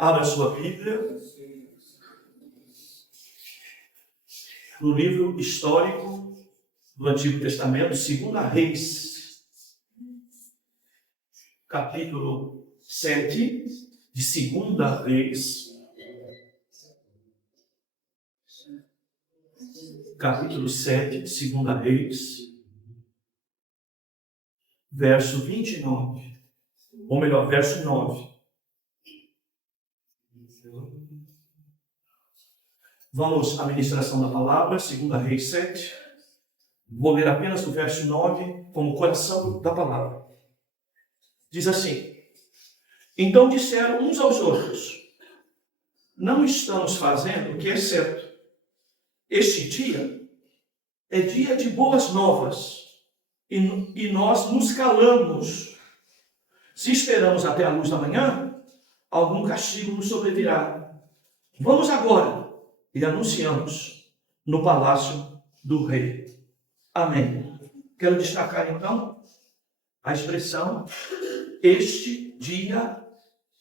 Abra sua Bíblia no livro histórico do Antigo Testamento, 2 Reis, capítulo 7 de 2 Reis, capítulo 7 de 2 Reis, verso 29, ou melhor, verso 9. Vamos à ministração da palavra, 2 Reis 7. Vou ler apenas o verso 9 como coração da palavra. Diz assim: Então disseram uns aos outros: Não estamos fazendo o que é certo. Este dia é dia de boas novas, e nós nos calamos. Se esperamos até a luz da manhã, algum castigo nos sobrevirá. Vamos agora e anunciamos no palácio do rei. Amém. Quero destacar então a expressão: este dia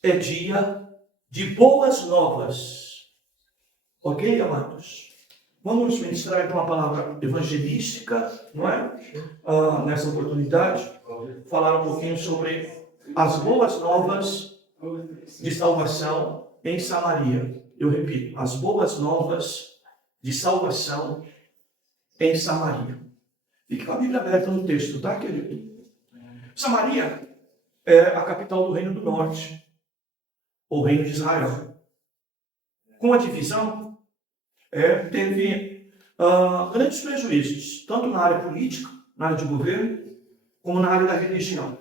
é dia de boas novas. Ok, amados? Vamos ministrar então a palavra evangelística, não é? Nessa oportunidade, falar um pouquinho sobre as boas novas de salvação em Samaria. Eu repito, as boas novas de salvação em Samaria. Fique com a Bíblia aberta no texto, tá, querido? Samaria é a capital do Reino do Norte, ou Reino de Israel. Com a divisão, teve grandes prejuízos, tanto na área política, na área de governo, como na área da religião.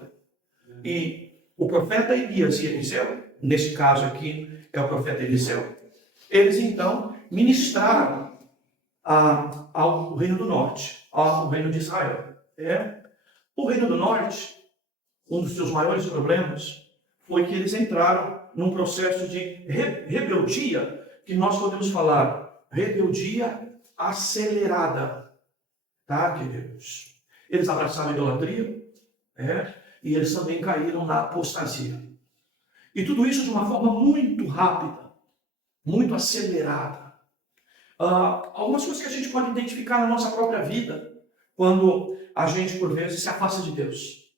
E o profeta Elias e Eliseu, nesse caso aqui é o profeta Eliseu, eles então ministraram ao Reino do Norte, ao Reino de Israel. O Reino do Norte, um dos seus maiores problemas foi que eles entraram num processo de rebeldia, que nós podemos falar rebeldia acelerada, tá, queridos? Eles abraçaram a idolatria, e eles também caíram na apostasia. E tudo isso de uma forma muito rápida, muito acelerada. Algumas coisas que a gente pode identificar na nossa própria vida, quando a gente, por vezes, se afasta de Deus.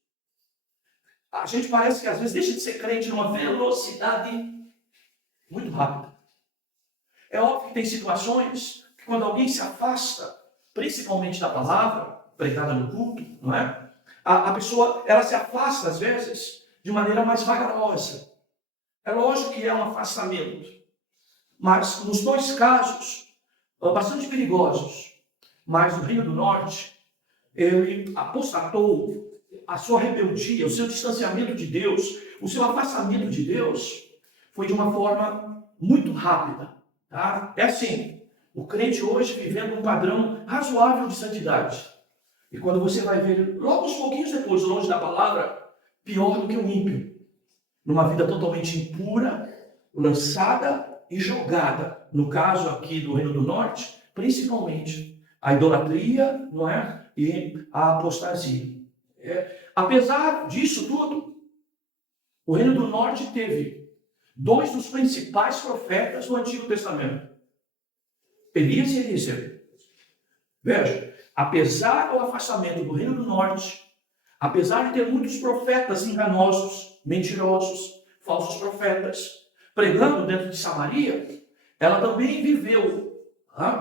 A gente parece que, às vezes, deixa de ser crente numa velocidade muito rápida. É óbvio que tem situações que, quando alguém se afasta, principalmente da palavra, pregada no culto, não é? A pessoa, ela se afasta, às vezes, de maneira mais vagarosa. É lógico que é um afastamento. Mas, nos dois casos, bastante perigosos, mas o Reino do Norte, ele apostatou, a sua rebeldia, o seu distanciamento de Deus, o seu afastamento de Deus, foi de uma forma muito rápida. Tá? É assim, o crente hoje vivendo um padrão razoável de santidade. E quando você vai ver, logo uns pouquinhos depois, longe da palavra, pior do que o ímpio. Numa vida totalmente impura, lançada e jogada. No caso aqui do Reino do Norte, principalmente a idolatria, não é? E a apostasia. Apesar disso tudo, o Reino do Norte teve dois dos principais profetas do Antigo Testamento, Elias e Eliseu. Veja, apesar do afastamento do Reino do Norte, apesar de ter muitos profetas enganosos, mentirosos, falsos profetas, pregando dentro de Samaria, ela também viveu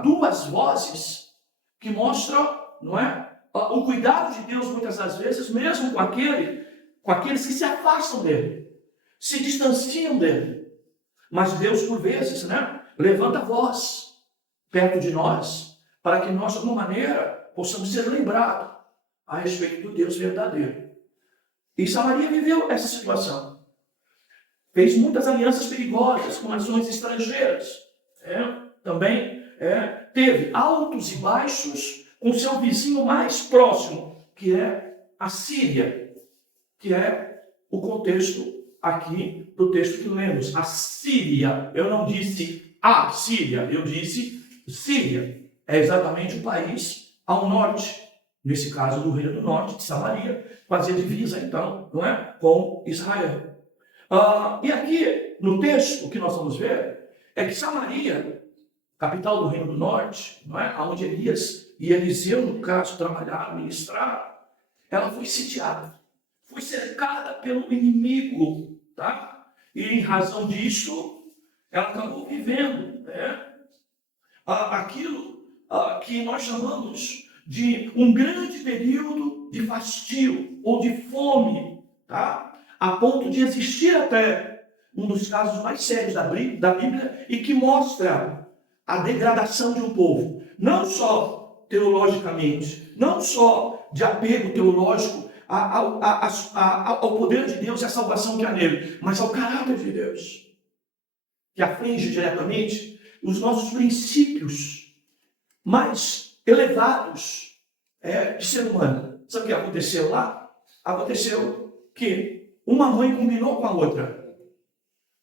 duas vozes que mostram, não é, o cuidado de Deus muitas das vezes, mesmo com aqueles que se afastam dele, se distanciam dele. Mas Deus, por vezes, né, levanta a voz perto de nós, para que nós, de alguma maneira, possamos ser lembrados a respeito do Deus verdadeiro. E Samaria viveu essa situação. Fez muitas alianças perigosas com nações estrangeiras. Também teve altos e baixos com seu vizinho mais próximo, que é a Síria, que é o contexto aqui do texto que lemos. A Síria, eu não disse a Síria, eu disse Síria. É exatamente o país ao norte, nesse caso do Reino do Norte, de Samaria, fazia divisa, então, não é, com Israel. E aqui, no texto, o que nós vamos ver é que Samaria, capital do Reino do Norte, não é? Onde Elias e Eliseu, no caso, trabalharam, ministraram, ela foi sitiada, foi cercada pelo inimigo, tá? E em razão disso, ela acabou vivendo, né? Aquilo que nós chamamos de um grande período de fastio ou de fome, tá? A ponto de existir até um dos casos mais sérios da Bíblia e que mostra a degradação de um povo, não só teologicamente, não só de apego teológico ao poder de Deus e à salvação que há nele, mas ao caráter de Deus, que aflige diretamente os nossos princípios mais elevados de ser humano. Sabe o que aconteceu lá? Aconteceu que uma mãe combinou com a outra,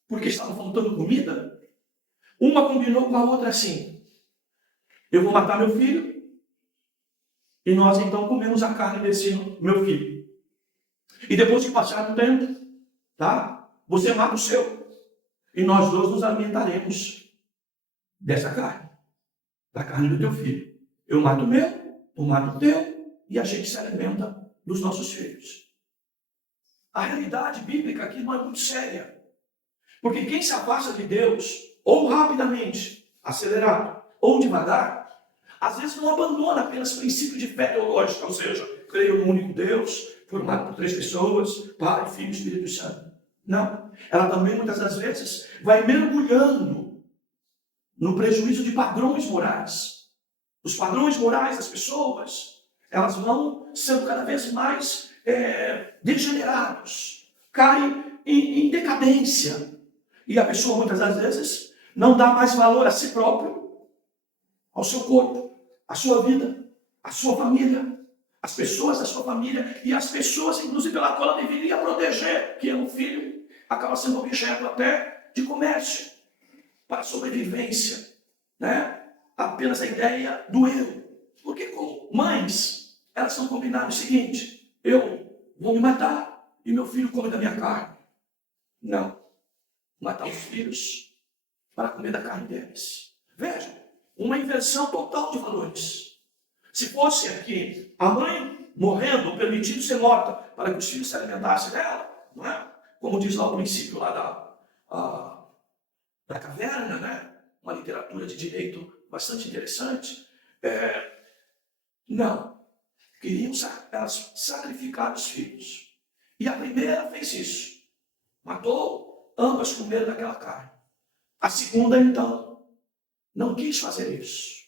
porque estava faltando comida. Uma combinou com a outra assim: eu vou matar meu filho, e nós então comemos a carne desse meu filho. E depois que passar o tempo, tá? Você mata o seu, e nós dois nos alimentaremos dessa carne, da carne do teu filho. Eu mato o meu, tu mata o teu, e a gente se alimenta dos nossos filhos. A realidade bíblica aqui não é muito séria, porque quem se afasta de Deus, ou rapidamente, acelerado, ou devagar, às vezes não abandona apenas princípio de fé teológica, ou seja, creio no único Deus, formado por 3 pessoas, Pai, Filho e Espírito Santo. Não. Ela também, muitas das vezes, vai mergulhando no prejuízo de padrões morais. Os padrões morais das pessoas, elas vão sendo cada vez mais degenerados, caem em decadência. E a pessoa, muitas das vezes, não dá mais valor a si próprio, ao seu corpo, à sua vida, à sua família, às pessoas da sua família e às pessoas, inclusive, pela qual ela deveria proteger, que é o filho, acaba sendo objeto até de comércio, para a sobrevivência, né? Apenas a ideia do eu. Porque como mães, elas são combinadas o seguinte: eu vou me matar e meu filho come da minha carne. Não. Matar os filhos para comer da carne deles. Veja, uma inversão total de valores. Se fosse aqui a mãe morrendo, permitindo ser morta para que os filhos se alimentassem dela, não é? Como diz lá o princípio lá da caverna, né? Uma literatura de direito bastante interessante. Não. Queriam elas sacrificar os filhos. E a primeira fez isso. Matou, ambas comeram daquela carne. A segunda, então, não quis fazer isso.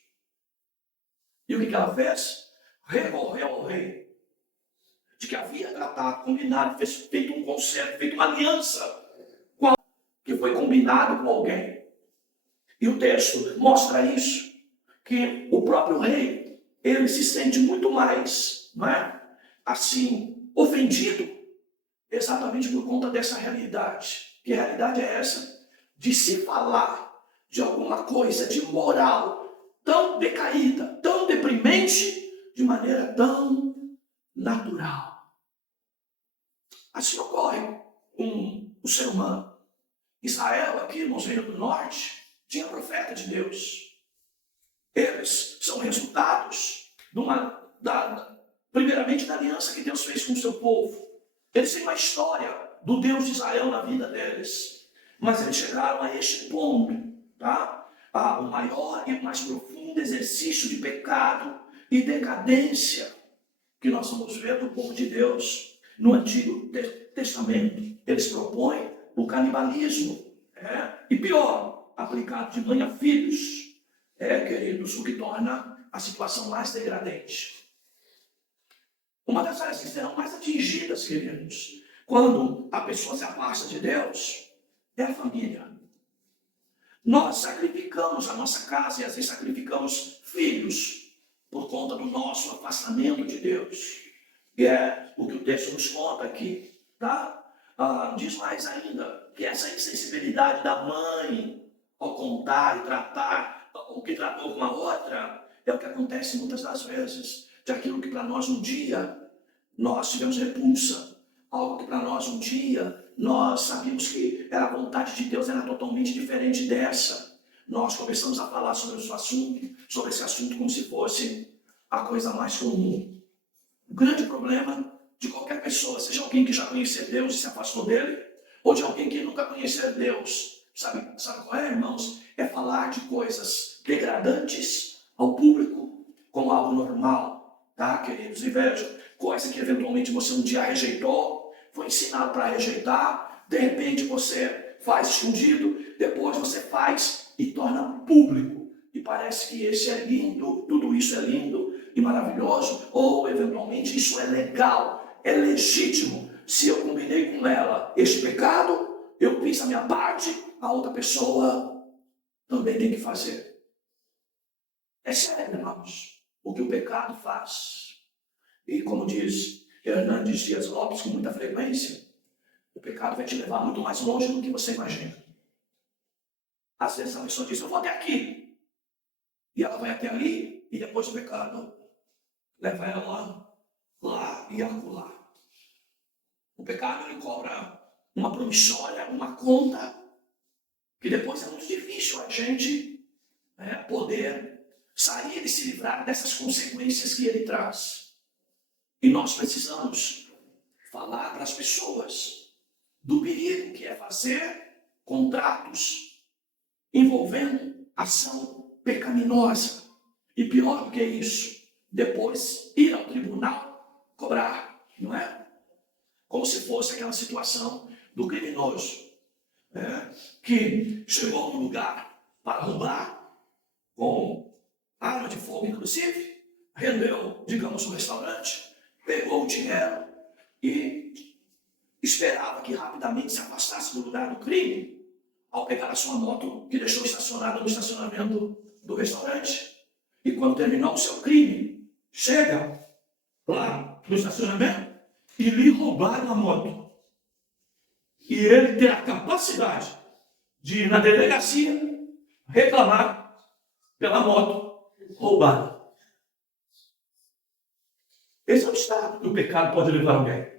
E o que ela fez? Recorreu ao rei, de que havia tratado, combinado, feito um concerto, feito uma aliança, que foi combinado com alguém. E o texto mostra isso, que o próprio rei, ele se sente muito mais, não é? Assim, ofendido, exatamente por conta dessa realidade. Que realidade é essa? De se falar de alguma coisa de moral tão decaída, tão deprimente, de maneira tão natural. Assim ocorre com o ser humano. Israel, aqui no Reino do Norte, tinha profeta de Deus. Eles são resultados primeiramente da aliança que Deus fez com o seu povo. Eles têm uma história do Deus de Israel na vida deles. Mas eles chegaram a este ponto, tá? O maior e mais profundo exercício de pecado e decadência que nós vamos ver do povo de Deus no Antigo Testamento. Eles propõem o canibalismo. E pior, aplicado de mãe a filhos, queridos, o que torna a situação mais degradante. Uma das áreas que serão mais atingidas, queridos, quando a pessoa se afasta de Deus, é a família. Nós sacrificamos a nossa casa e às vezes sacrificamos filhos por conta do nosso afastamento de Deus. E é o que o texto nos conta aqui, tá? Diz mais ainda, que essa insensibilidade da mãe ao contar e tratar o que tratou com a outra, é o que acontece muitas das vezes, de aquilo que para nós um dia nós tivemos repulsa, algo que para nós um dia nós sabíamos que a vontade de Deus era totalmente diferente dessa. Nós começamos a falar sobre esse assunto como se fosse a coisa mais comum. O grande problema de qualquer pessoa, seja alguém que já conhecia Deus e se afastou dele, ou de alguém que nunca conheceu Deus, sabe qual é, irmãos? É falar de coisas degradantes ao público como algo normal, tá, queridos? E vejam, coisa que eventualmente você um dia rejeitou, foi ensinado para rejeitar, de repente você faz escondido, depois você faz e torna público. E parece que esse é lindo, tudo isso é lindo e maravilhoso, ou eventualmente isso é legal, é legítimo. Se eu combinei com ela este pecado, eu fiz a minha parte, a outra pessoa também tem que fazer. É sério, irmãos, o que o pecado faz. E como diz Hernandes Dias Lopes com muita frequência, o pecado vai te levar muito mais longe do que você imagina. Às vezes a pessoa diz, eu vou até aqui. E ela vai até ali, e depois o pecado leva ela lá e acolá. O pecado, ele cobra uma promissória, uma conta, que depois é muito difícil a gente poder sair e se livrar dessas consequências que ele traz. E nós precisamos falar para as pessoas do perigo que é fazer contratos envolvendo ação pecaminosa. E pior do que isso, depois ir ao tribunal cobrar, não é? Como se fosse aquela situação do criminoso que chegou no lugar para roubar, com arma de fogo inclusive, rendeu, digamos, o restaurante, pegou o dinheiro e esperava que rapidamente se afastasse do lugar do crime, ao pegar a sua moto que deixou estacionada no estacionamento do restaurante. E quando terminou o seu crime, chega lá no estacionamento e lhe roubaram a moto. E ele tem a capacidade de ir na delegacia reclamar pela moto roubada. Esse é o estado que o pecado pode levar alguém.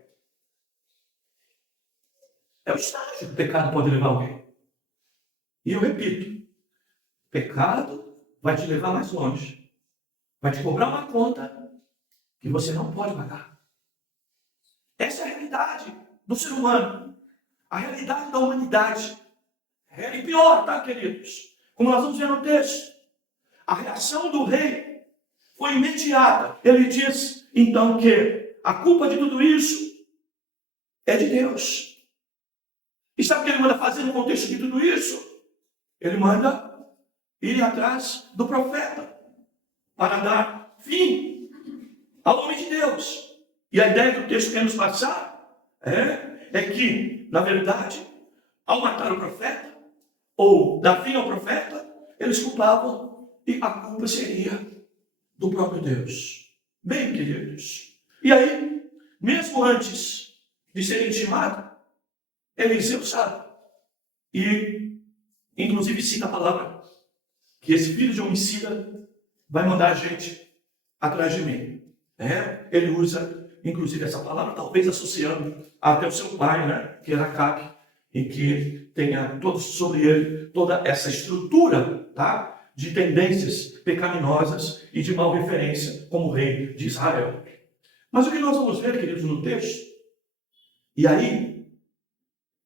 É o estágio que o pecado pode levar alguém. E eu repito, pecado vai te levar mais longe. Vai te cobrar uma conta que você não pode pagar. Essa é a realidade do ser humano. A realidade da humanidade. E pior, tá, queridos? Como nós vamos ver no texto, a reação do rei foi imediata. Ele diz, então, que a culpa de tudo isso é de Deus. E sabe o que ele manda fazer no contexto de tudo isso? Ele manda ir atrás do profeta para dar fim ao homem de Deus. E a ideia do texto que quer nos passar é que, na verdade, ao matar o profeta, ou dar fim ao profeta, eles culpavam e a culpa seria do próprio Deus. Bem, queridos. E aí, mesmo antes de ser intimado, Eliseu sabe. E, inclusive, cita a palavra que esse filho de homicida vai mandar a gente atrás de mim. Ele usa, inclusive, essa palavra, talvez associando até o seu pai, né, que era Acabe, e que tenha sobre ele toda essa estrutura, tá, de tendências pecaminosas e de mal referência como rei de Israel. Mas o que nós vamos ver, queridos, no texto, e aí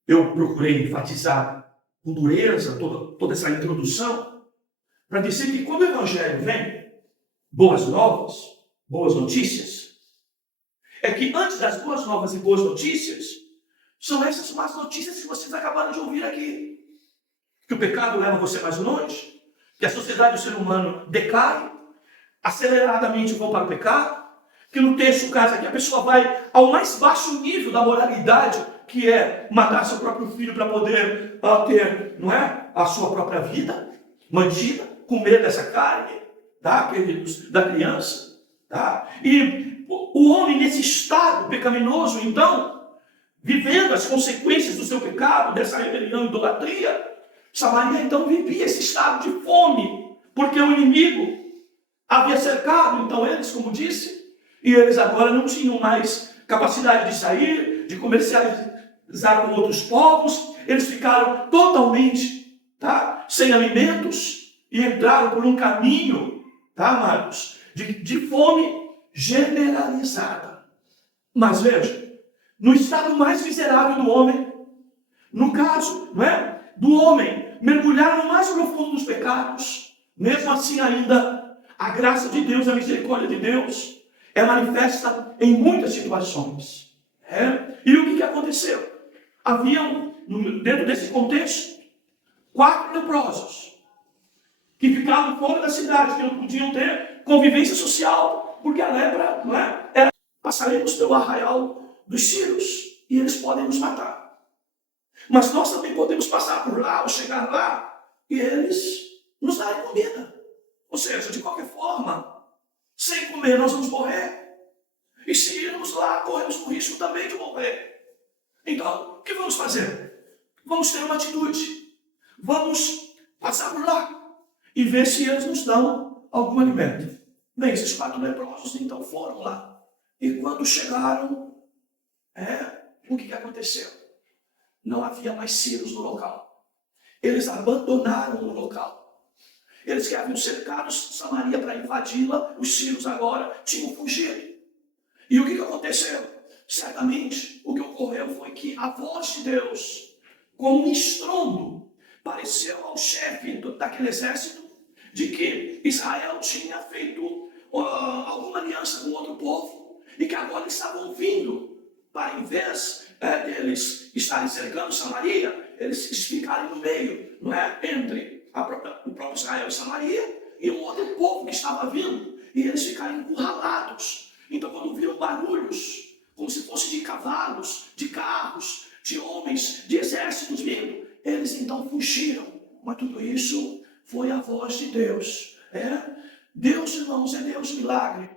eu procurei enfatizar com dureza toda essa introdução, para dizer que quando o Evangelho vem, boas novas, boas notícias, é que antes das boas novas e boas notícias, são essas más notícias que vocês acabaram de ouvir aqui. Que o pecado leva você mais longe, que a sociedade do ser humano decai, aceleradamente vão para o pecado, que no texto, o caso aqui, a pessoa vai ao mais baixo nível da moralidade, que é matar seu próprio filho para poder ter, não é, a sua própria vida mantida, comer dessa carne, tá, queridos, da criança, tá? E o homem nesse estado pecaminoso, então, vivendo as consequências do seu pecado, dessa rebelião e idolatria, Samaria então vivia esse estado de fome, porque o inimigo havia cercado, então eles, como disse, e eles agora não tinham mais capacidade de sair, de com outros povos, eles ficaram totalmente, tá, sem alimentos e entraram por um caminho, tá, amados, de fome generalizada. Mas veja, no estado mais miserável do homem, no caso, não é, do homem mergulhar no mais profundo dos pecados, mesmo assim ainda a graça de Deus, a misericórdia de Deus é manifesta em muitas situações. E o que aconteceu? Haviam, dentro desse contexto, 4 leprosos que ficavam fora da cidade, que não podiam ter convivência social, porque a lepra, não é, era passaremos pelo arraial dos sírios e eles podem nos matar. Mas nós também podemos passar por lá ou chegar lá e eles nos darem comida. Ou seja, de qualquer forma, sem comer nós vamos morrer. E se irmos lá, corremos o risco também de morrer. Então, o que vamos fazer? Vamos ter uma atitude. Vamos passar por lá e ver se eles nos dão algum alimento. Bem, esses 4 leprosos então foram lá. E quando chegaram, o que aconteceu? Não havia mais sírios no local. Eles abandonaram o local. Eles que haviam cercado Samaria para invadi-la, os sírios agora tinham fugido. E o que aconteceu? Certamente, o que ocorreu foi que a voz de Deus, como um estrondo, pareceu ao chefe daquele exército de que Israel tinha feito alguma aliança com outro povo e que agora eles estavam vindo para, em vez deles estarem cercando Samaria, eles ficarem no meio, não é? Entre o próprio Israel e Samaria e um outro povo que estava vindo, e eles ficarem encurralados. Então, quando viram barulhos, como se fosse de cavalos, de carros, de homens, de exércitos vindo, eles então fugiram. Mas tudo isso foi a voz de Deus. Deus, irmãos, é Deus de milagre.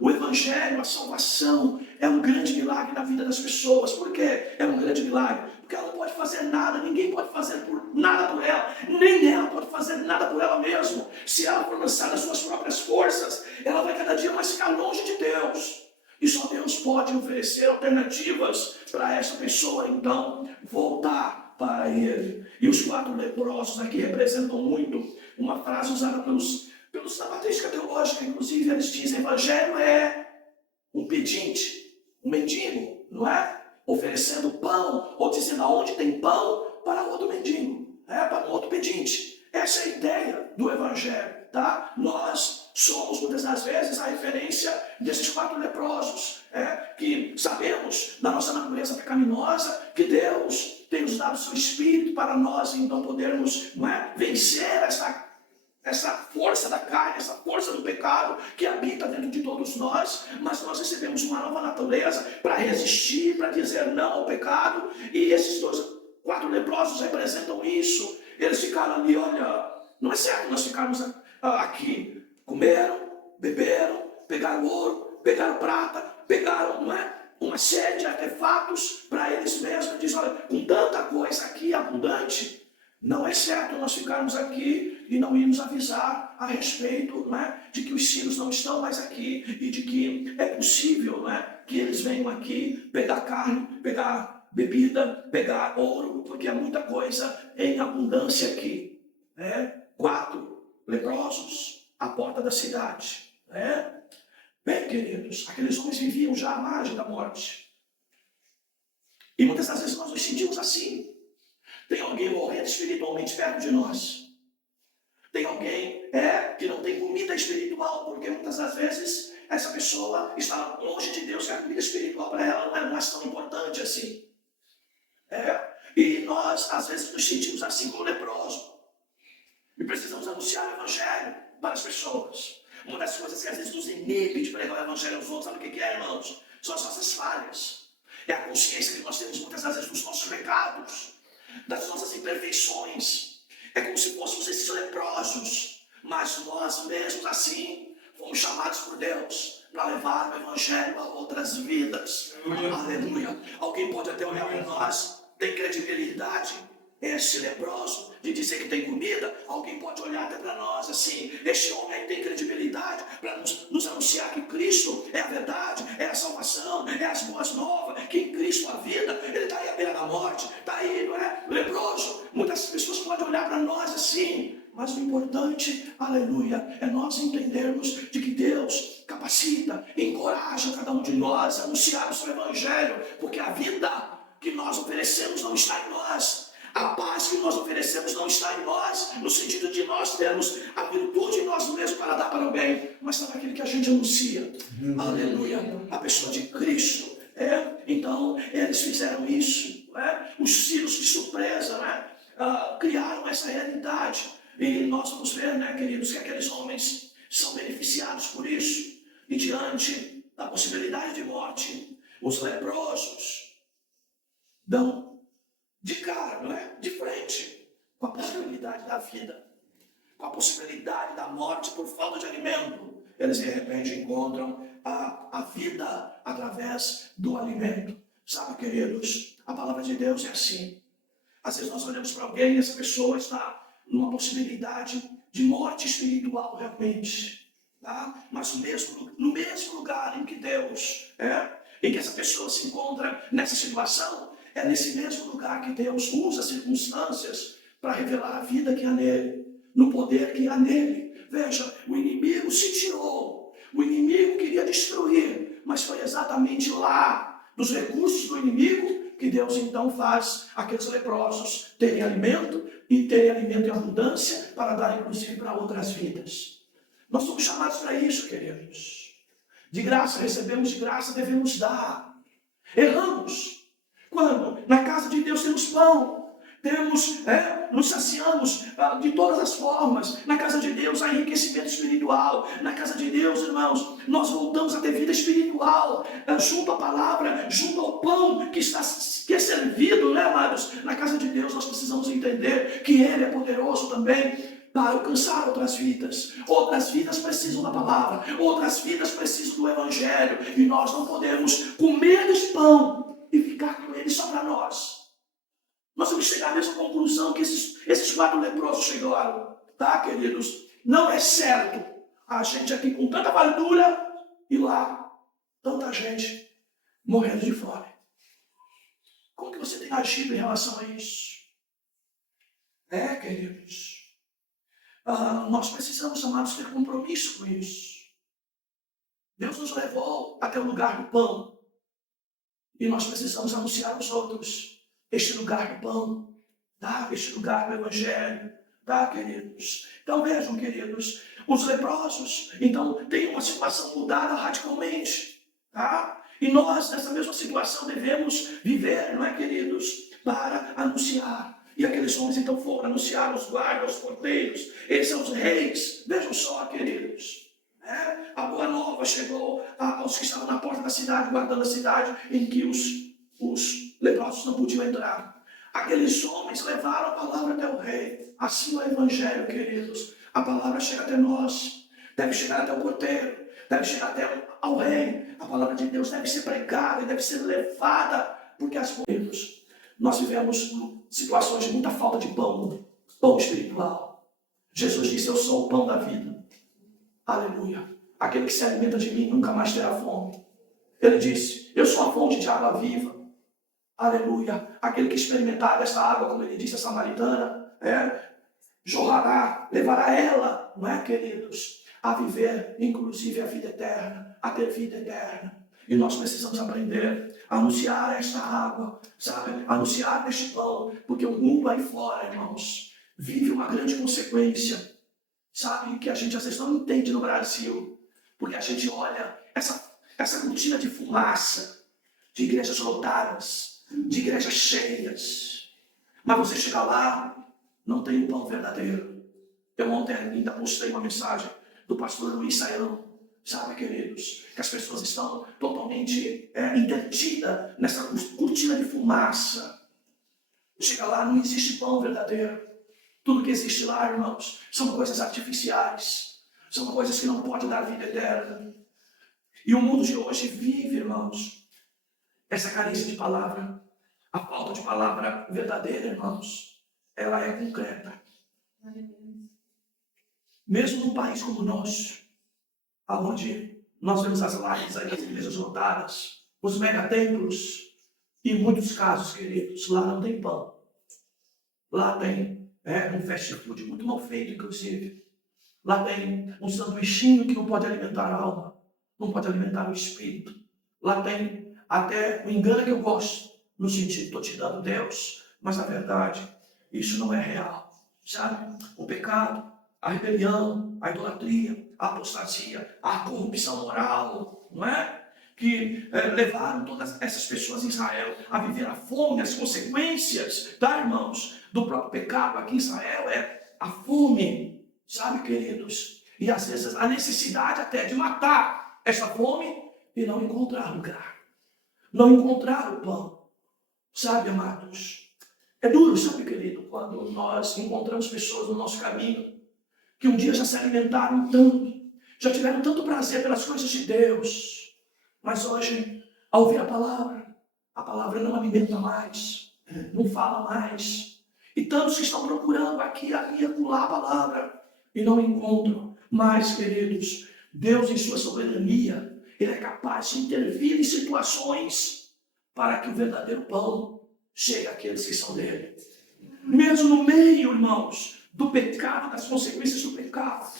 O Evangelho, a salvação, é um grande milagre na vida das pessoas. Por quê? É um grande milagre. Porque ela não pode fazer nada, ninguém pode fazer nada por ela, nem ela pode fazer nada por ela mesma. Se ela for lançar as suas próprias forças, ela vai cada dia mais ficar longe de Deus. E só Deus pode oferecer alternativas para essa pessoa, então, voltar para Ele. E os 4 leprosos aqui representam muito uma frase usada pelos da patrística teológica, inclusive, eles dizem: evangelho é um pedinte, um mendigo, não é? Oferecendo pão, ou dizendo aonde tem pão para outro mendigo, para um outro pedinte. Essa é a ideia do evangelho, tá? Nós somos, muitas das vezes, a referência desses 4 leprosos, que sabemos da nossa natureza pecaminosa, que Deus tem nos dado o seu Espírito para nós, então, podermos vencer essa força da carne, essa força do pecado que habita dentro de todos nós, mas nós recebemos uma nova natureza para resistir, para dizer não ao pecado, e esses 4 leprosos representam isso. Eles ficaram ali, olha, não é certo nós ficarmos aqui. Comeram, beberam, pegaram ouro, pegaram prata, pegaram, uma série de artefatos para eles mesmos. Diz, olha, com tanta coisa aqui abundante, não é certo nós ficarmos aqui e não irmos avisar a respeito, de que os sírios não estão mais aqui e de que é possível, que eles venham aqui pegar carne, pegar bebida, pegar ouro, porque há muita coisa em abundância aqui. 4 leprosos à porta da cidade. Bem, queridos, aqueles homens viviam já à margem da morte. E muitas das vezes nós nos sentimos assim. Tem alguém morrendo espiritualmente perto de nós. Tem alguém que não tem comida espiritual, porque muitas das vezes essa pessoa está longe de Deus, e a comida espiritual para ela não é mais tão importante assim. E nós, às vezes, nos sentimos assim como leproso. E precisamos anunciar o Evangelho para as pessoas. Uma das coisas que às vezes nos inibe de pregar o Evangelho aos outros, sabe o que é, irmãos? São as nossas falhas. É a consciência que nós temos muitas das vezes dos nossos pecados, das nossas imperfeições. É como se fôssemos esses leprosos, mas nós mesmos assim fomos chamados por Deus para levar o Evangelho a outras vidas. Aleluia. Alguém pode até olhar para nós, tem credibilidade, esse leproso, de dizer que tem comida, alguém pode olhar até para nós assim, este homem tem credibilidade para nos anunciar que Cristo é a verdade, é a salvação, é as boas novas, que em Cristo a vida, ele está aí à beira da morte, está aí, não é? Leproso. Muitas pessoas podem olhar para nós assim, mas o importante, aleluia, é nós entendermos de que Deus capacita, encoraja cada um de nós a anunciar o seu evangelho, porque a vida que nós oferecemos não está em nós. A paz que nós oferecemos não está em nós, no sentido de nós termos a virtude em nós mesmos para dar para o bem, mas está naquele que a gente anuncia. Aleluia, a pessoa de Cristo. Então, eles fizeram isso. Os filhos de surpresa, criaram essa realidade. E nós vamos ver, queridos, que aqueles homens são beneficiados por isso. E diante da possibilidade de morte, os leprosos dão de cara, de frente, com a possibilidade da vida, com a possibilidade da morte por falta de alimento. Eles de repente encontram a vida através do alimento. Sabe, queridos, a palavra de Deus é assim. Às vezes nós olhamos para alguém e essa pessoa está numa possibilidade de morte espiritual realmente. Tá? Mas no mesmo lugar em que Deus em que essa pessoa se encontra nessa situação, é nesse mesmo lugar que Deus usa as circunstâncias para revelar a vida que há nele, no poder que há nele. Veja, o inimigo se tirou, o inimigo queria destruir, mas foi exatamente lá, dos recursos do inimigo, que Deus então faz aqueles leprosos terem alimento, e terem alimento em abundância, para dar inclusive para outras vidas. Nós somos chamados para isso, queridos. De graça recebemos, de graça devemos dar. Erramos quando na casa de Deus temos pão, nos saciamos de todas as formas. Na casa de Deus há enriquecimento espiritual. Na casa de Deus, irmãos, nós voltamos a ter vida espiritual, junto à palavra, junto ao pão que é servido, amados? Na casa de Deus nós precisamos entender que Ele é poderoso também para alcançar outras vidas. Outras vidas precisam da palavra, outras vidas precisam do evangelho, e nós não podemos comer desse pão e ficar com ele só para nós. Nós vamos chegar à mesma conclusão que esses 4 leprosos chegaram, tá, queridos? Não é certo a gente aqui com tanta fartura e lá tanta gente morrendo de fome. Como que você tem agido em relação a isso? Queridos, nós precisamos, amados, ter compromisso com isso. Deus nos levou até o lugar do pão, e nós precisamos anunciar aos outros este lugar do pão, tá? Este lugar do evangelho, tá, queridos? Então vejam, queridos, os leprosos, então, têm uma situação mudada radicalmente, tá? E nós, nessa mesma situação, devemos viver, não é, queridos? Para anunciar. E aqueles homens, então, foram anunciar aos guardas, aos porteiros, eles são os reis. Vejam só, queridos. A boa nova chegou aos que estavam na porta da cidade, guardando a cidade, em que os leprosos não podiam entrar. Aqueles homens levaram a palavra até o rei. Assim é o evangelho, queridos. A palavra chega até nós, deve chegar até o porteiro, deve chegar até ao rei. A palavra de Deus deve ser pregada e deve ser levada, porque nós vivemos situações de muita falta de pão espiritual. Jesus disse: eu sou o pão da vida. Aleluia. Aquele que se alimenta de mim nunca mais terá fome. Ele disse: eu sou a fonte de água viva. Aleluia. Aquele que experimentar dessa água, como ele disse a samaritana, jorrará, levará ela, não é, queridos, a viver, inclusive, a vida eterna, a ter vida eterna. E nós precisamos aprender a anunciar esta água, sabe? Anunciar este pão, porque o mundo aí fora, irmãos, vive uma grande consequência, sabe? Que a gente às vezes não entende no Brasil, porque a gente olha essa cortina de fumaça, de igrejas lotadas, de igrejas cheias, mas você chega lá, não tem o pão verdadeiro. Eu ontem ainda postei uma mensagem do pastor Luiz Saião, sabe, queridos, que as pessoas estão totalmente entretidas nessa cortina de fumaça. Chega lá, não existe pão verdadeiro. Tudo que existe lá, irmãos, são coisas artificiais, são coisas que não podem dar vida eterna. E o mundo de hoje vive, irmãos, essa carência de palavra, a falta de palavra verdadeira, irmãos. ela é concreta. Mesmo num país como o nosso, onde nós vemos as lives aí das igrejas lotadas, os megatemplos, e em muitos casos, queridos, lá não tem pão. Lá tem um fast food muito mal feito, inclusive. Lá tem um sanduichinho que não pode alimentar a alma, não pode alimentar o espírito. Lá tem até o engano que eu gosto, no sentido, estou te dando Deus, mas na verdade, isso não é real, sabe? O pecado, a rebelião, a idolatria, a apostasia, a corrupção moral, não é? Que levaram todas essas pessoas em Israel a viver a fome, as consequências, tá, irmãos, do próprio pecado aqui em Israel é a fome, sabe, queridos? E às vezes a necessidade até de matar essa fome e não encontrar lugar, não encontrar o pão, sabe, amados? É duro, sabe, querido, quando nós encontramos pessoas no nosso caminho que um dia já se alimentaram tanto, já tiveram tanto prazer pelas coisas de Deus, mas hoje, ao ouvir a palavra não alimenta mais, não fala mais. E tantos que estão procurando aqui, ali, acolá a palavra e não encontram. Mas, queridos, Deus em sua soberania, Ele é capaz de intervir em situações para que o verdadeiro pão chegue àqueles que são dele. Mesmo no meio, irmãos, do pecado, das consequências do pecado,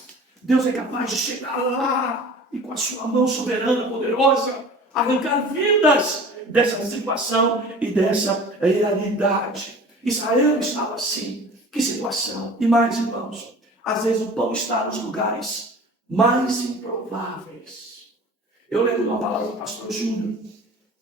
Deus é capaz de chegar lá e com a sua mão soberana, poderosa, arrancar vidas dessa situação e dessa realidade. Israel estava assim. Que situação? E mais, irmãos, às vezes o pão está nos lugares mais improváveis. Eu lembro de uma palavra do pastor Júnior,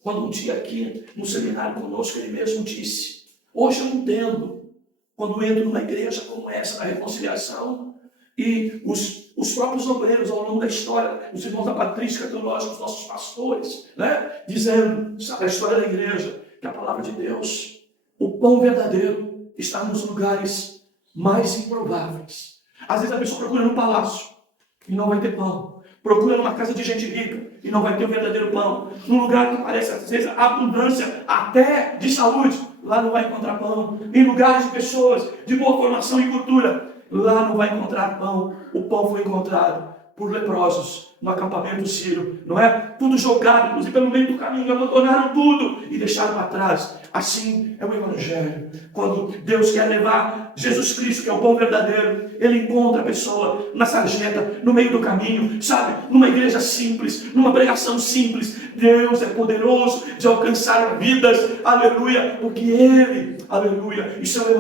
quando um dia aqui no seminário conosco, ele mesmo disse: hoje eu entendo, quando entro numa igreja como essa, da reconciliação, e os próprios obreiros ao longo da história, os irmãos da patrística teológica, os nossos pastores, né, dizendo, sabe, a história da igreja, que a palavra de Deus, o pão verdadeiro, está nos lugares mais improváveis. Às vezes a pessoa procura no palácio e não vai ter pão. Procura numa casa de gente rica e não vai ter o verdadeiro pão. Num lugar que parece, às vezes, abundância até de saúde, lá não vai encontrar pão. Em lugares de pessoas de boa formação e cultura, lá não vai encontrar pão. O pão foi encontrado por leprosos no acampamento sírio, não é? Tudo jogado, inclusive pelo meio do caminho, abandonaram tudo e deixaram para trás. Assim é o Evangelho. Quando Deus quer levar Jesus Cristo, que é o pão verdadeiro, Ele encontra a pessoa na sarjeta, no meio do caminho, sabe? Numa igreja simples, numa pregação simples. Deus é poderoso de alcançar vidas, aleluia, porque Ele, aleluia, isso é o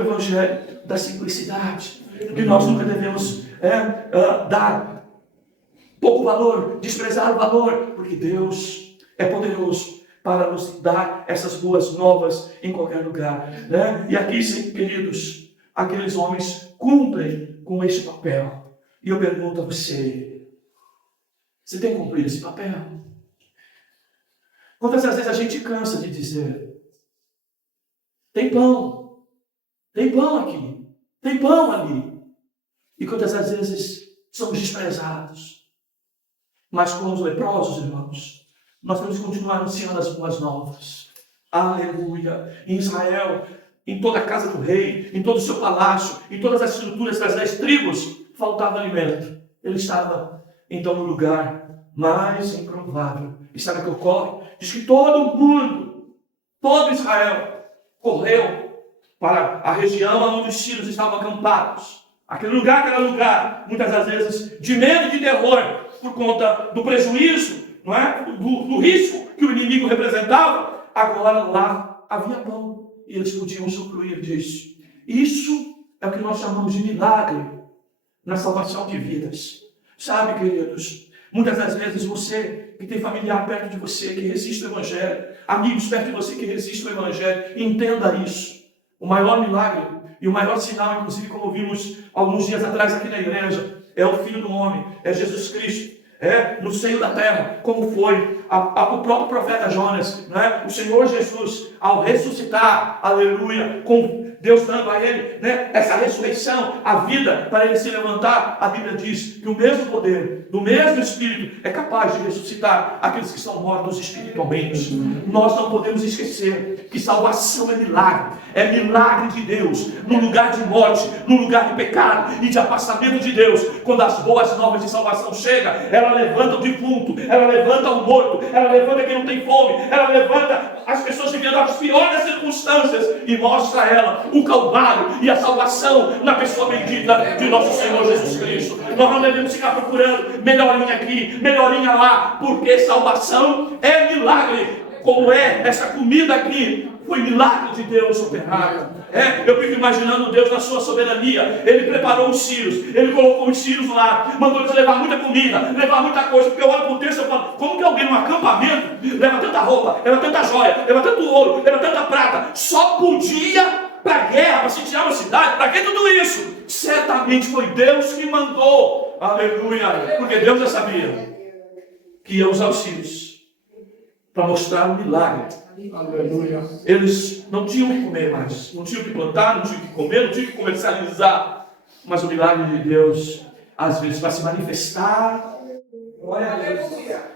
Evangelho da simplicidade, que nós nunca devemos dar pouco valor, desprezar o valor, porque Deus é poderoso para nos dar essas boas novas em qualquer lugar, né? E aqui, sim, queridos, aqueles homens cumprem com este papel. E eu pergunto a você, você tem cumprido esse papel? Quantas vezes a gente cansa de dizer, tem pão aqui, tem pão ali. E quantas vezes somos desprezados. Mas como os leprosos, irmãos, nós temos que continuar anunciando as boas novas. Aleluia! Em Israel, em toda a casa do rei, em todo o seu palácio, em todas as estruturas das 10 tribos, faltava alimento. Ele estava, então, no lugar mais improvável. E sabe o que ocorre? Diz que todo mundo, todo Israel, correu para a região onde os sírios estavam acampados. Aquele lugar que era lugar, muitas das vezes, de medo e de terror, por conta do prejuízo, não é? do risco que o inimigo representava. Agora lá havia pão e eles podiam usufruir disso. Isso é o que nós chamamos de milagre na salvação de vidas. Sabe, queridos, muitas das vezes você que tem familiar perto de você que resiste ao Evangelho, amigos perto de você que resistem ao Evangelho, entenda isso. O maior milagre e o maior sinal, inclusive, como vimos alguns dias atrás aqui na igreja, é o Filho do Homem, é Jesus Cristo, no seio da terra, como foi o próprio profeta Jonas, não é? O Senhor Jesus, ao ressuscitar, aleluia, Deus dando a ele, né, essa ressurreição, a vida para ele se levantar. A Bíblia diz que o mesmo poder, do mesmo Espírito, é capaz de ressuscitar aqueles que estão mortos espiritualmente. Nós não podemos esquecer que salvação é milagre de Deus, no lugar de morte, no lugar de pecado e de afastamento de Deus. Quando as boas novas de salvação chegam, ela levanta o defunto, ela levanta o morto, ela levanta quem não tem fome, ela levanta as pessoas vivendo as piores circunstâncias e mostra a ela o Calvário e a salvação na pessoa bendita de nosso Senhor Jesus Cristo. Nós não devemos ficar procurando melhorinha aqui, melhorinha lá, porque salvação é milagre. Como é essa comida aqui, foi milagre de Deus operado. Eu fico imaginando Deus na sua soberania. Ele preparou os círios, ele colocou os círios lá, mandou eles levar muita comida, levar muita coisa. Porque eu olho para o texto e falo, como que alguém num acampamento leva tanta roupa, leva tanta joia, leva tanto ouro, leva tanta prata? Só podia para a guerra, para sitiar uma cidade. Para que tudo isso? Certamente foi Deus que mandou. Aleluia. Porque Deus já sabia que ia usar os círios para mostrar o milagre. Aleluia. Eles não tinham o que comer mais, não tinham o que plantar, não tinham o que comer, não tinham o que comercializar. Mas o milagre de Deus, às vezes, vai se manifestar.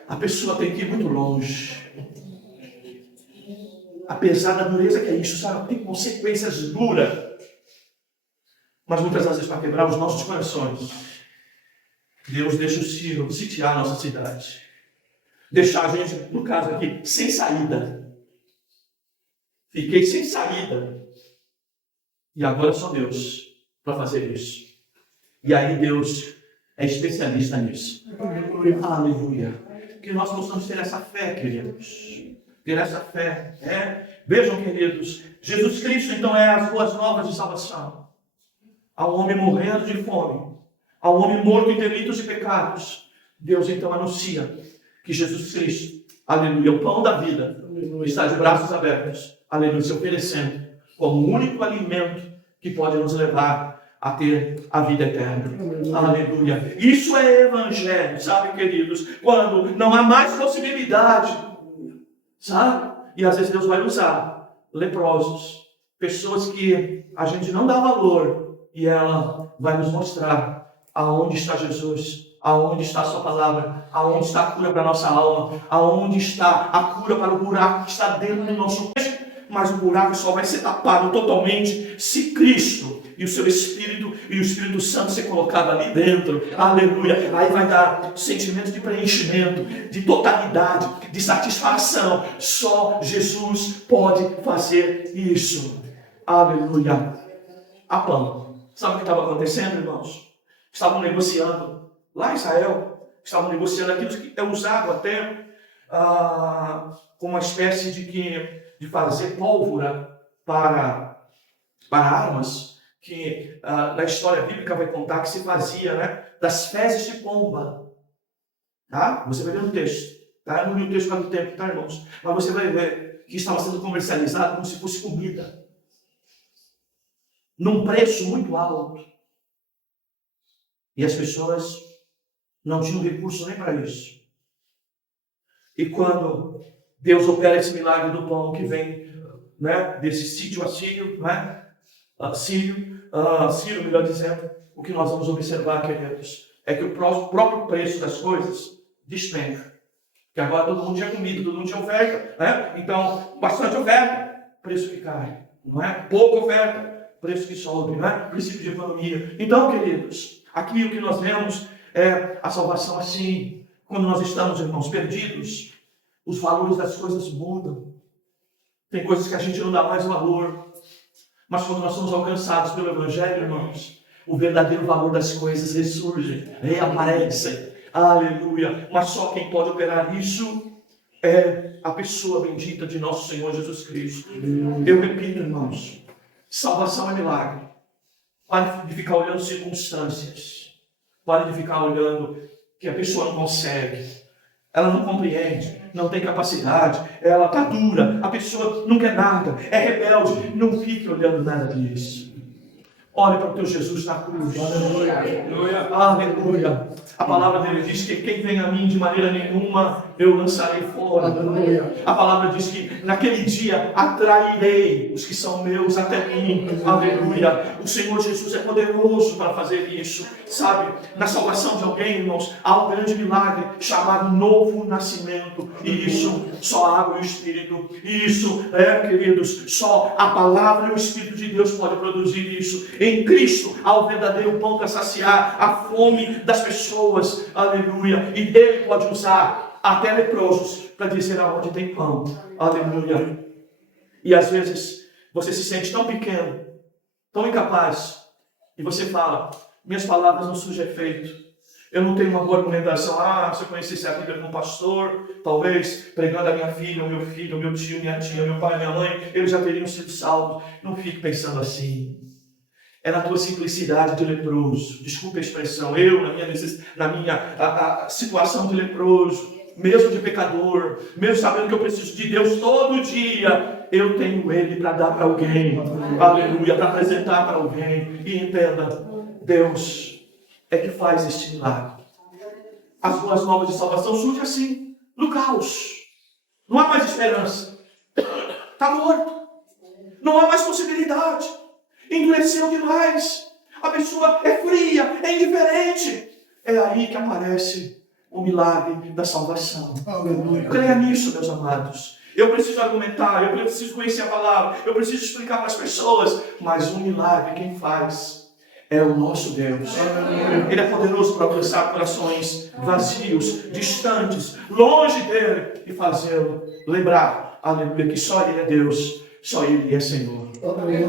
A pessoa tem que ir muito longe. Apesar da dureza que é isso, sabe? Tem consequências duras. Mas muitas vezes, para quebrar os nossos corações, Deus deixa o Ciro sitiar a nossa cidade. Deixar a gente, no caso aqui, sem saída. Fiquei sem saída. E agora só Deus para fazer isso. E aí Deus é especialista nisso. Aleluia. Que nós possamos ter essa fé, queridos. Ter essa fé. Vejam, queridos, Jesus Cristo então é as boas novas de salvação. Há um homem morrendo de fome. Há um homem morto em delitos e pecados. Deus então anuncia que Jesus Cristo, aleluia, o pão da vida, está de braços abertos, aleluia, se oferecendo como o único alimento que pode nos levar a ter a vida eterna. Aleluia. Isso é evangelho, sabe, queridos? Quando não há mais possibilidade, sabe? E às vezes Deus vai usar leprosos, pessoas que a gente não dá valor, e ela vai nos mostrar aonde está Jesus. Aonde está a sua palavra? Aonde está a cura para a nossa alma? Aonde está a cura para o buraco que está dentro do nosso peito? Mas o buraco só vai ser tapado totalmente se Cristo e o seu Espírito e o Espírito Santo ser colocado ali dentro. Aleluia. Aí vai dar sentimento de preenchimento, de totalidade, de satisfação. Só Jesus pode fazer isso. Aleluia. A pão. Sabe o que estava acontecendo, irmãos? Estavam negociando. Lá em Israel, estavam negociando aquilo que é usado até como uma espécie de fazer pólvora para armas, que na história bíblica vai contar que se fazia, né, das fezes de pomba. Tá? Você vai ver no texto. Tá? Eu não li o texto há muito tempo, tá, irmãos? Mas você vai ver que estava sendo comercializado como se fosse comida. Num preço muito alto. E as pessoas não tinham recurso nem para isso. E quando Deus opera esse milagre do pão que vem, né, desse sítio assírio, né, Sírio, melhor dizendo, o que nós vamos observar, queridos, é que o próprio preço das coisas despenca. Que agora todo mundo tinha comida, todo mundo tinha oferta, né? Então, bastante oferta, preço que cai, não é? Pouca oferta, preço que sobe, né? Princípio de economia. Então, queridos, aqui o que nós vemos é a salvação assim. Quando nós estamos, irmãos, perdidos, os valores das coisas mudam. Tem coisas que a gente não dá mais valor. Mas quando nós somos alcançados pelo Evangelho, irmãos, o verdadeiro valor das coisas ressurge, reaparece. Aleluia. Mas só quem pode operar isso é a pessoa bendita de nosso Senhor Jesus Cristo. Eu repito, irmãos, salvação é milagre. Pare de ficar olhando circunstâncias. Pare de ficar olhando que a pessoa não consegue. Ela não compreende, não tem capacidade, ela está dura, a pessoa não quer nada, é rebelde. Não fique olhando nada disso. Olhe para o teu Jesus na cruz. Aleluia. Aleluia. A palavra dele diz que quem vem a mim de maneira nenhuma eu lançarei fora. A palavra diz que naquele dia atrairei os que são meus até mim. Aleluia. O Senhor Jesus é poderoso para fazer isso. Sabe, na salvação de alguém, irmãos, há um grande milagre chamado novo nascimento. E isso só abre o Espírito. E isso, queridos, só a palavra e o Espírito de Deus pode produzir isso. Em Cristo há o verdadeiro pão para saciar a fome das pessoas. Aleluia. E Ele pode usar até leprosos para dizer aonde tem pão. Aleluia. E às vezes você se sente tão pequeno, tão incapaz, e você fala: minhas palavras não surgem efeito. Eu não tenho uma boa argumentação. Se eu conhecesse a Bíblia como pastor, talvez pregando a minha filha, o meu filho, o meu tio, minha tia, meu pai, minha mãe, eles já teriam sido salvos. Não fique pensando assim. É na tua simplicidade de leproso. Desculpe a expressão. Eu, na minha situação de leproso, mesmo de pecador, mesmo sabendo que eu preciso de Deus todo dia, eu tenho Ele para dar para alguém. Aleluia, para apresentar para alguém. E entenda, Deus é que faz este milagre. As boas novas de salvação surgem assim, no caos. Não há mais esperança. Está morto. Não há mais possibilidade. Endureceu demais. A pessoa é fria, é indiferente. É aí que aparece o milagre da salvação. Aleluia. Creia nisso, meus amados. Eu preciso argumentar, eu preciso conhecer a palavra, eu preciso explicar para as pessoas, mas o milagre quem faz é o nosso Deus. Ele é poderoso para alcançar corações vazios, distantes, longe dele, e fazê-lo lembrar, aleluia, que só Ele é Deus, só Ele é Senhor.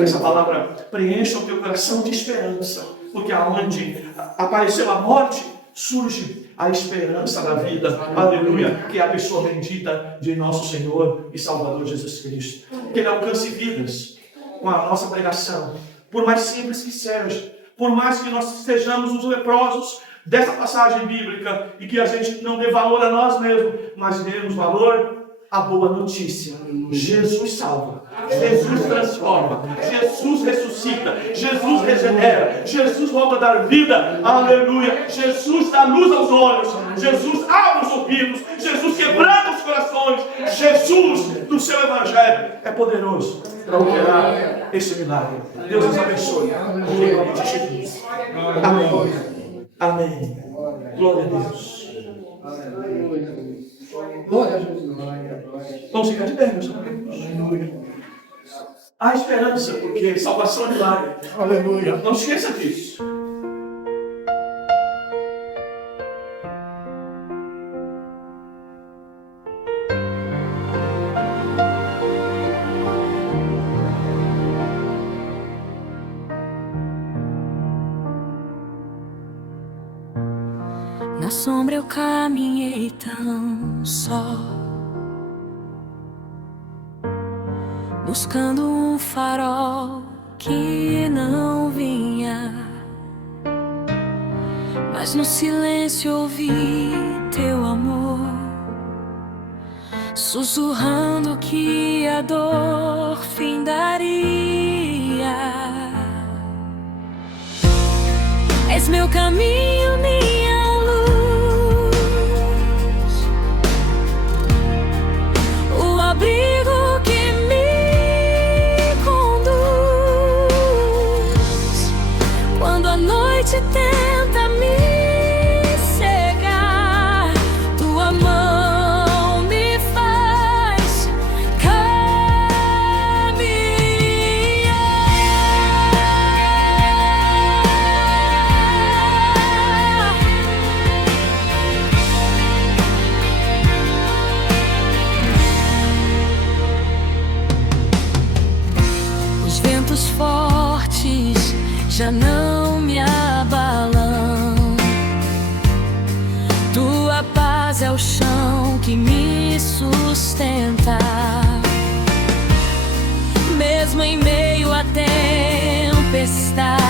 Essa palavra preencha o teu coração de esperança, porque aonde apareceu a morte, surge a esperança da vida, aleluia, que é a pessoa bendita de nosso Senhor e Salvador Jesus Cristo. Que Ele alcance vidas com a nossa pregação, por mais simples que seja, por mais que nós sejamos os leprosos dessa passagem bíblica e que a gente não dê valor a nós mesmos, mas demos valor à boa notícia. Jesus salva, Jesus transforma, Jesus ressuscita, Jesus regenera, Jesus volta a dar vida, aleluia, Jesus dá luz aos olhos, Jesus abre os ouvidos, Jesus quebranta os corações, Jesus no seu evangelho é poderoso para operar esse milagre. Deus nos abençoe. Em nome de Jesus. Amém. Amém. Glória a Deus. Glória a Jesus. Vamos ficar de pé, meus amigos. Há esperança, porque salvação é milagre. Aleluia. Não esqueça disso. Na sombra eu caminhei tão só, buscando um farol que não vinha, mas no silêncio ouvi teu amor, sussurrando que a dor findaria. És meu caminho, minha luz, o abrigo que me conduz quando a noite tenta me cegar. Tua mão me faz Os ventos fortes já não me abalam. Tua paz é o chão que me sustenta. Mesmo em meio à tempestade,